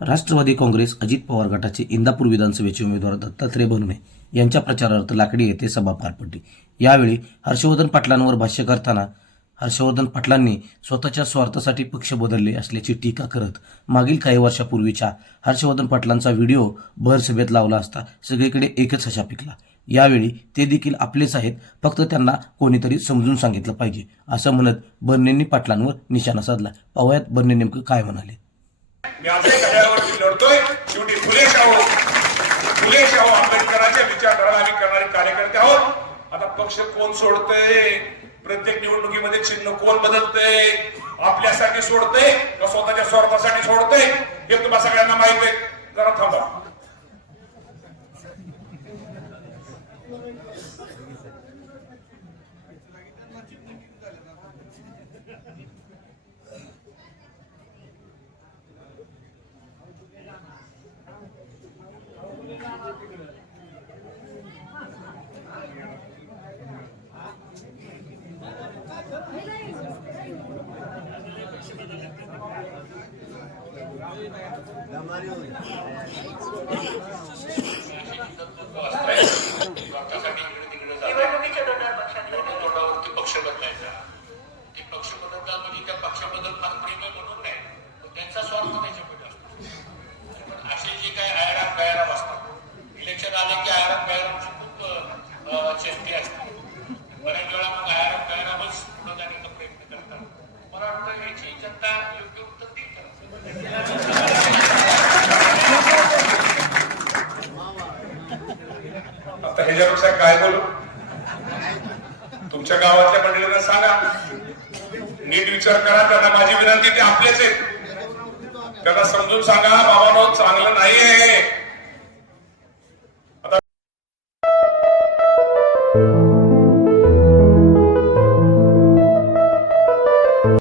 राष्ट्रवादी काँग्रेस अजित पवार गटाचे इंदापूर विधानसभेचे उमेदवार दत्तात्रय भरणे यांच्या प्रचारार्थ लाकडी येथे सभा पार पडली. यावेळी हर्षवर्धन पाटलांवर भाष्य करताना हर्षवर्धन पाटलांनी स्वतःच्या स्वार्थासाठी पक्ष बदलले असल्याची टीका करत मागील काही वर्षापूर्वीच्या हर्षवर्धन पाटलांचा व्हिडिओ भर सभेत लावला असता सगळीकडे एकच हशा पिकला. यावेळी ते देखील आपलेच आहेत फक्त त्यांना कोणीतरी समजून सांगितलं पाहिजे असं म्हणत बर्नेंनी पाटलांवर निशाणा साधला. पावयात बर्ने नेमकं काय म्हणाले. मी आजही घड्याळावरती लढतोय. शेवटी फुले शाहू. फुले शाहू आंबेडकरांच्या विचारधारा आम्ही करणारे कार्यकर्ते आहोत. आता पक्ष कोण सोडतय? प्रत्येक निवडणुकीमध्ये चिन्ह कोण बदलतंय? आपल्यासाठी सोडतय का स्वतःच्या स्वार्थासाठी सोडतय? हे तुम्हाला सगळ्यांना माहीत आहे. जरा थांबा. निवडणुकीच्या तोंडावर पक्ष बदलायचा ते पक्ष बदलतात म्हणजे त्या पक्षाबद्दल फार प्रेम आहे म्हणून नाही पण त्यांचा स्वार्थ त्याच्यामध्ये असतो असे जे काही आयराम गायराम असतात इलेक्शन आले की आयराम गायरामची ह्याच्यापेक्षा काय बोलू? तुमच्या गावातल्या मंडळींना सांगा. नीट विचार करा त्यांना माझी विनंती ते आपलेच आहेत. त्यांना समजून सांगा बाबानो चांगलं नाही आहे.